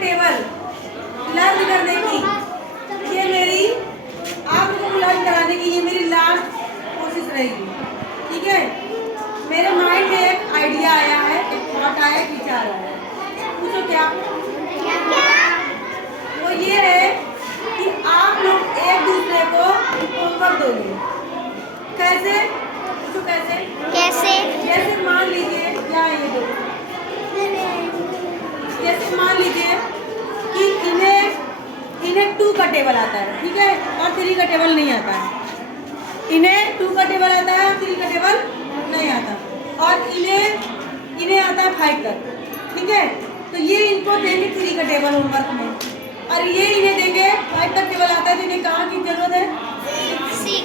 Table learn करने की, ये मेरी आपको लर्न कराने की ये मेरी लास्ट कोशिश रहेगी। ठीक है, मेरे माइंड में एक आइडिया आया है, एक थॉट आया, एक विचार आया है। पूछो क्या? वो ये है कि आप लोग एक दूसरे को होमवर्क दोगे। कैसे? पूछो कैसे? कैसे? जैसे मान लीजिए क्या है ये देखो, जैसे मान लीजिए कि इन्हें 2 का टेबल आता है, ठीक है, और 3 का टेबल नहीं आता है। इन्हें 2 का टेबल आता है और 3 का टेबल नहीं आता, और इन्हें आता है 5 का। ठीक है, तो ये इनको देंगे 3 का टेबल होमवर्क में, और ये इन्हें देंगे 5 का टेबल आता है, तो इन्हें कहाँ की जरूरत है? 6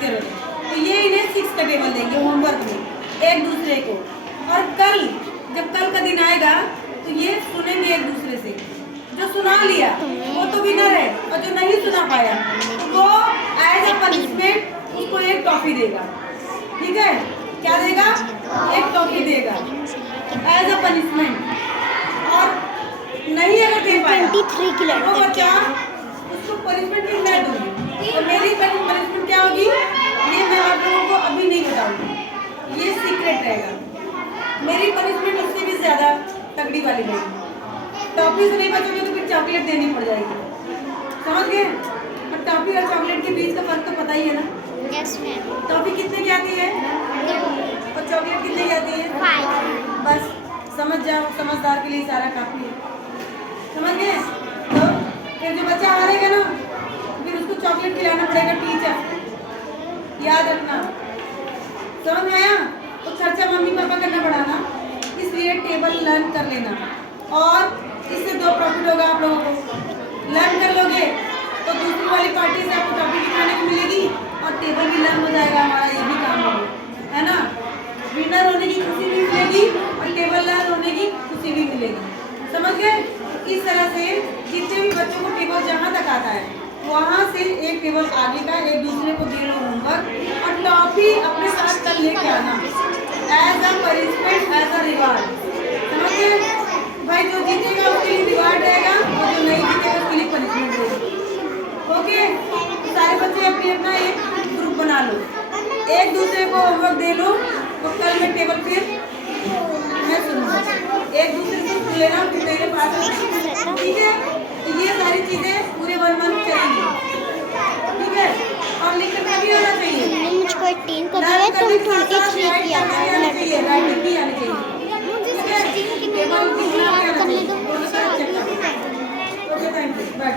जरूरत है, तो ये इन्हें 6 का टेबल देंगे होमवर्क में एक दूसरे को। और कल जब कल का दिन आएगा तो ये सुनेंगे एक दूसरे से। जो सुना लिया वो तो विनर है, और जो नहीं सुना पाया वो एज अ पनिशमेंट उसको एक टॉफी देगा। ठीक है, क्या देगा? एक टॉफी देगा एज अ पनिशमेंट। और नहीं अगर दे पाया 23 किलो वो बच्चा, उसको पनिशमेंट भी मैं दूंगी। और मेरी पनिशमेंट क्या होगी ये मैं आप लोगों को अभी नहीं बताऊंगी, ये सीक्रेट रहेगा। मेरी पनिशमेंट उससे भी ज्यादा तगड़ी वाली रहेगी। टॉफी से नहीं बचोगे तो फिर चॉकलेट देनी पड़ जाएगी, समझ गए? और टॉफी और चॉकलेट के बीच का फर्क तो पता ही है ना? Yes ma'am. टॉफी कितने की आती है और चॉकलेट कितने की आती है? 5। बस समझ जाओ, समझदार के लिए सारा काफी है, समझ गए? तो फिर जो बच्चा हारेगा ना फिर उसको चॉकलेट खिलाना पड़ेगा टीचर, याद रखना। समझ में आया? तो खर्चा मम्मी पापा करना पड़ा ना, इसलिए टेबल लर्न कर लेना। और इससे 2 प्रॉफिट होगा आप लोगों को। लर्न कर लोगे तो दूसरी वाली पार्टी से आपको टॉपिक खाने को मिलेगी और टेबल भी लर्न हो जाएगा, हमारा ये भी काम होगा, है ना? विनर होने की खुशी भी मिलेगी और टेबल लर्न होने की खुशी भी मिलेगी, समझ गए? इस तरह से जितने भी बच्चों को टेबल जहाँ तक आता है वहाँ से एक टेबल आगे का एक दूसरे को दे लो होमवर्क, और टॉफी अपने साथ कल लेके आना as a punishment, as a reward. समझ गए भाई? जो जीतेगा उसके लिए रिवार्ड रहेगा और जो नहीं जीतेगा उसके लिए पनिशमेंट रहेगा। ओके, सारे बच्चे अपना एक ग्रुप बना लो, एक दूसरे को होमवर्क दे लो, तो कल में टेबल फिर मैं सुनूंगा, एक दूसरे से सुन लेना फिर मेरे पास। ठीक है, तो ये सारी चीजें पूरे 1 मंथ चलेंगी। ठीक है, और लिखना भी आना चाहिए। मुझको 18 कर दिया तो 23 किया है। राइटिंग भी आनी चाहिए। मुझे 16 की नंबर याद करने दो। Okay, thank you, bye.